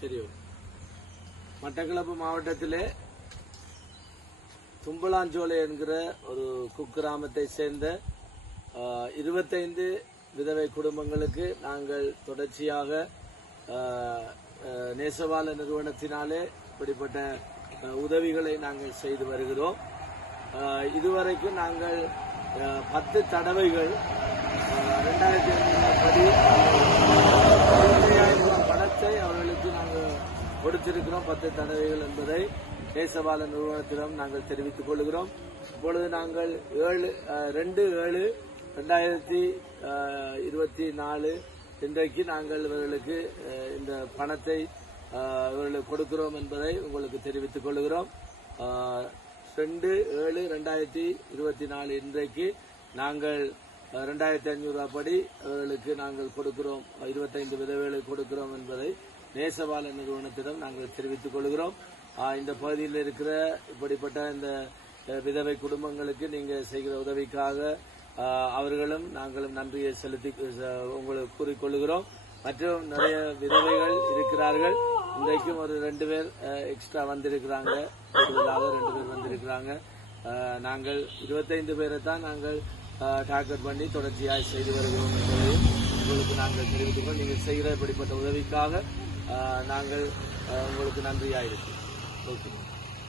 சரி. மட்டக்களப்பு மாவட்டத்திலே தும்பலாஞ்சோலை என்கிற ஒரு குக்கிராமத்தை சேர்ந்த 25 விதவை குடும்பங்களுக்கு நாங்கள் தொடர்ச்சியாக நேசவாள நிறுவனத்தினாலே இப்படிப்பட்ட உதவிகளை நாங்கள் செய்து வருகிறோம். இதுவரைக்கும் நாங்கள் 10 தடவைகள் 2500 படி 25,000 ரூபாய் பணத்தை அவர்களுக்கு நாங்கள் கொடுத்திருக்கிறோம். 10 தடவைகள் என்பதை நேசவாள நிறுவனத்திடம் நாங்கள் தெரிவித்துக் கொள்கிறோம். இப்பொழுது நாங்கள் 2/7/2024 இன்றைக்கு நாங்கள் இவர்களுக்கு இந்த பணத்தை இவர்களுக்கு கொடுக்கிறோம் என்பதை உங்களுக்கு தெரிவித்துக் கொள்கிறோம். 2/7/2024 இன்றைக்கு நாங்கள் 2,500 ரூபாய் படி அவர்களுக்கு நாங்கள் கொடுக்கிறோம், 25 விதவைகளுக்கு கொடுக்கிறோம் என்பதை நேசவாள நிறுவனத்திடம் நாங்கள் தெரிவித்துக் கொள்கிறோம். இந்த பகுதியில் இருக்கிற இப்படிப்பட்ட இந்த விதவை குடும்பங்களுக்கு நீங்க செய்கிற உதவிக்காக அவர்களும் நாங்களும் நன்றியை செலுத்தி உங்களுக்கு கூறிக்கொள்கிறோம். மற்றும் நிறைய விதவைகள் இருக்கிறார்கள். இன்றைக்கும் ஒரு 2 பேர் எக்ஸ்ட்ரா வந்திருக்கிறாங்க, கூடுதலாக 2 பேர் வந்திருக்கிறாங்க. நாங்கள் 25 பேரை தான் நாங்கள் டார்கெட் பண்ணி தொடர்ச்சியாக செய்து வருகிறோம் என்பதை உங்களுக்கு நாங்கள் தெரிவித்துக்கொள். நீங்கள் செய்கிற இப்படிப்பட்ட உதவிக்காக நாங்கள் உங்களுக்கு நன்றியாக இருக்கிறோம். ஓகே.